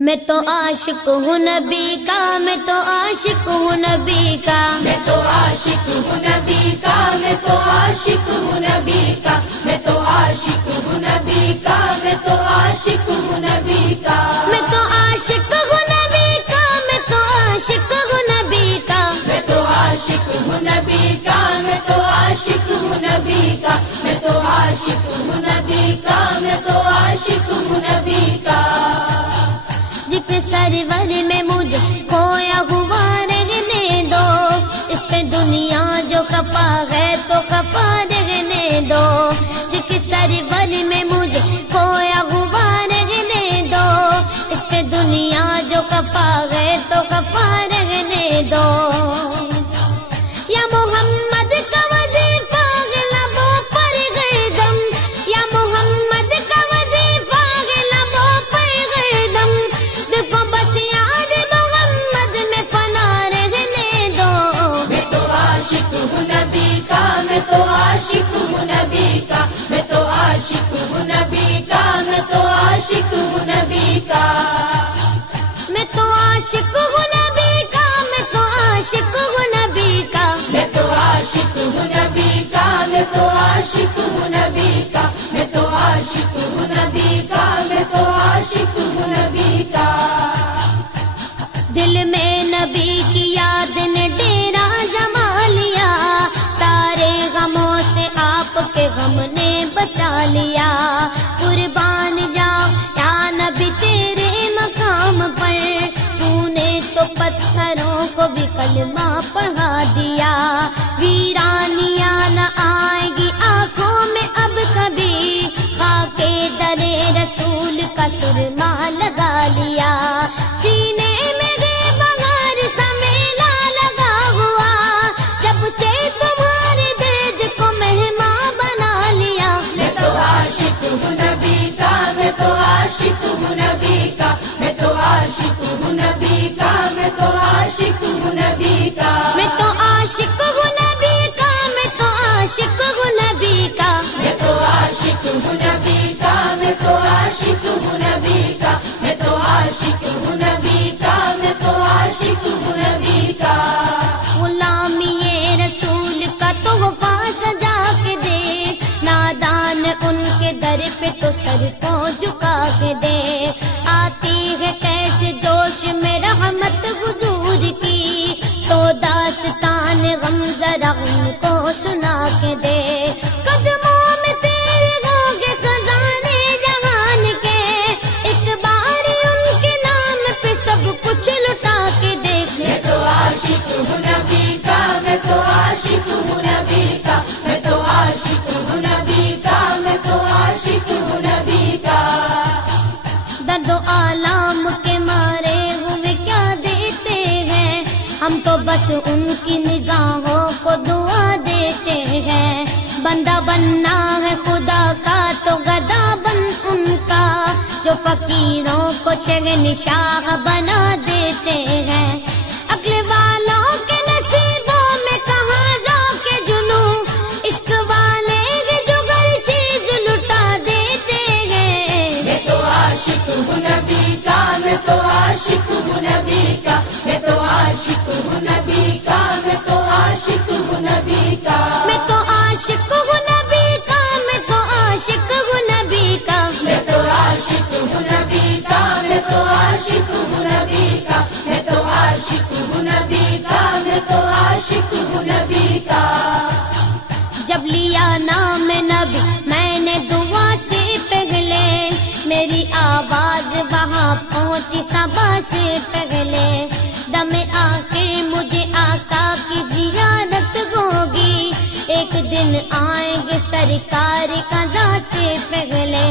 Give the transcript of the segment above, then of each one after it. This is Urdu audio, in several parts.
میں تو عاشق ہوں نبی کا، میں تو عاشق ہوں نبی کا، میں تو عاشق ہوں نبی کا، میں تو عاشق ہوں نبی کا، میں تو عاشق ہوں نبی کا، میں تو عاشق ہوں نبی کا، میں تو عاشق ہوں نبی کا، میں تو عاشق ہوں نبی کا، میں تو عاشق ہوں نبی کا، میں تو عاشق ہوں نبی کا، میں تو عاشق ہوں نبی کا، میں تو عاشق ہوں نبی کا، ذکر سرور میں مجھے کھویا ہوا رہنے دو، اس پہ دنیا جو کپا ہے تو کپا رہنے دو، ذکر سرور میں مجھے کھویا ہوا رہنے دو، اس پہ دنیا جو کپا ہے تو کپا رہنے دو، یا محمد کا وظیفہ ہے لبوں پر گردم، یا محمد کا وظیفہ ہے لبوں پر گردم، دیکھو بس یاد محمد میں فنا رہنے دو، میں تو عاشق ہوں نبی کا، میں تو عاشق ہوں نبی کا، میں تو عاشق ہوں نبی کا، میں تو عاشق ہوں نبی کا، میں تو عاشق ہوں نبی کا، میں تو عاشق ہوں نبی کا، میں تو عاشق ہوں نبی کا، میں تو عاشق ہوں نبی کا، میں تو عاشق ہوں نبی کا، میں تو عاشق ہوں نبی کا، دل میں نبی کی یاد نے ڈیرا جما لیا، سارے غموں سے آپ کے غم نے بچا لیا، قربان جاؤ یا نبی تیرے مقام پر، تو نے تو پتھروں کو بھی کلمہ پڑھا دیا، ویرانیاں نہ آئے گی آنکھوں میں اب کبھی، خاکے درے رسول کا سرما لگا لیا، سینے میں گے بغیر سا میلہ لگا ہوا، جب سے تمہارے درد کو مہمان بنا لیا، میں تو عاشق ہوں نبی کا، میں تو عاشق ہوں نبی کا، میں تو عاشق ہوں نبی کا، میں تو عاشق ہوں نبی کا، میں تو عاشق ہوں نبی کا، میں تو عاشق ہوں نبی کا، میں تو عاشق ہوں نبی کا، میں تو عاشق ہوں نبی کا، میں تو عاشق ہوں نبی کا، میں تو عاشق ہوں نبی کا، غلامی رسول کا تحفہ سجا کے دے، نادان ان کے در پہ تو سر کو جھکا کے دے، آتی ہے کیسے جوش میں رحمت حضور کی، تو داستان غم ذرا ان کو سنا کے دے، قدموں میں تیرے ہوگے خزانے جہان کے، ایک بار ان کے نام پہ سب کچھ لٹا کے دیکھ لے، میں تو عاشق ہوں نبی کا، میں تو عاشق ہوں نبی کا، میں تو عاشق ہوں نبی کا، میں تو عاشق ہوں نبی کا، درد و آلام کے مارے ہوئے کیا دیتے ہیں، ہم تو بس ان کی نگاہوں کو دعا دیتے ہیں، بندہ بننا ہے خدا کا تو گدا بن ان کا، جو فقیروں کو شہنشاہ بنا دیتے ہیں، عقل والوں کے نصیبوں میں کہاں جا کے جنوں، عشق والے کے جو گھر چیز لٹا دیتے ہیں، میں تو عاشق ہوں نبی کا، میں تو عاشق ہوں نبی کا، میں تو عاشق ہوں نبی کا، میں تو عاشق ہوں نبی کا، میں تو عاشق ہوں نبی کا، میں تو عاشق ہوں نبی کا، میں تو عاشق ہوں نبی کا، میں تو عاشق ہوں نبی کا، میں تو عاشق ہوں نبی کا، میں تو عاشق ہوں نبی کا، جب لیا نام نبی میں نے دعا سے پہلے، میری آواز وہاں پہنچی صبا سے پہلے، دم آخر مجھے آقا کی زیارت ہوگی، ایک دن آئیں گے سرکار قضا سے پہلے،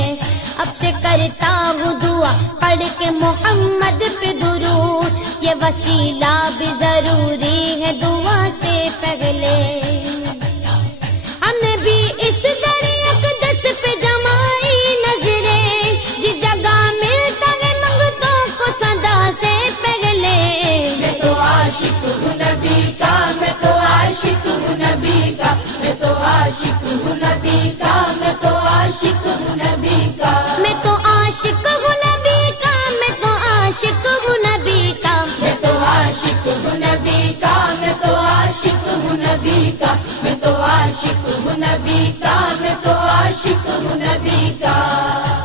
اب سے کرتا ہوں دعا پڑھ کے محمد پہ درود، یہ وسیلہ بھی ضروری ہے دعا سے پہلے، ہم نے بھی اس در اقدس پہ جمائی نظریں، جس جگہ ملتا ہے منگتوں کو صدا سے پہلے، میں تو عاشق ہوں نبی کا، میں تو عاشق ہوں نبی کا، میں تو عاشق ہوں نبی کا، میں تو عاشق ہوں نبی کا، میں تو عاشق ہوں نبی کا، میں تو عاشق ہوں نبی کا، میں تو عاشق ہوں نبی کا، میں تو عاشق ہوں نبی کا، میں تو عاشق ہوں نبی کا، میں تو عاشق ہوں نبی کا۔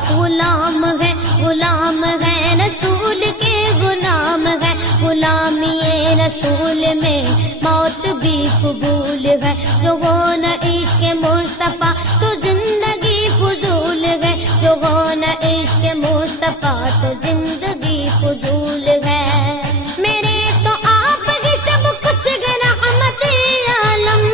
غلام ہے رسول کے غلام ہے، غلامی رسول میں موت بھی قبول ہے، جو ہو نہ عشق مصطفیٰ تو زندگی فضول ہے، جو ہو نہ عشق مصطفیٰ تو زندگی فضول ہے۔ میرے تو آپ ہی سب کچھ گے رحمت عالم،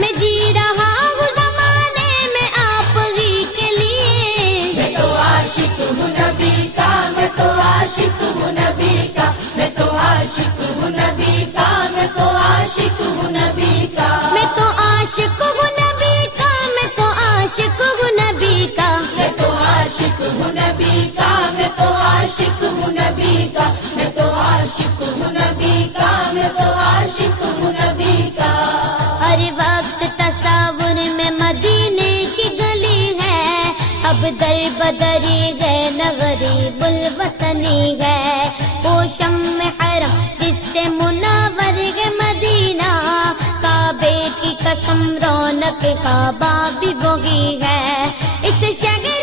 میں جی رہا ہوں زمانے میں آپ ہی کے لیے۔ میں تو عاشق ہوں نبی کا، میں تو عاشق ہوں نبی کا، میں تو عاشق ہوں نبی کا، میں تو عاشق ہوں نبی کا۔ میں تو عاشق ہوں نبی کا، میں تو عاشق ہوں نبی کا، میں تو عاشق ہوں نبی کا، میں تو عاشق ہوں نبی کا، میں تو عاشق ہوں نبی کا، میں تو عاشق ہوں نبی کا۔ ہر وقت تصور میں مدینے کی گلی ہے، اب در بدری گئے نہ غریب الوطنی ہے، وہ شمع حرم جس سے منور ہے مدینہ، کعبے کی قسم رونق خوابہ بھی وہی ہے، اس شہر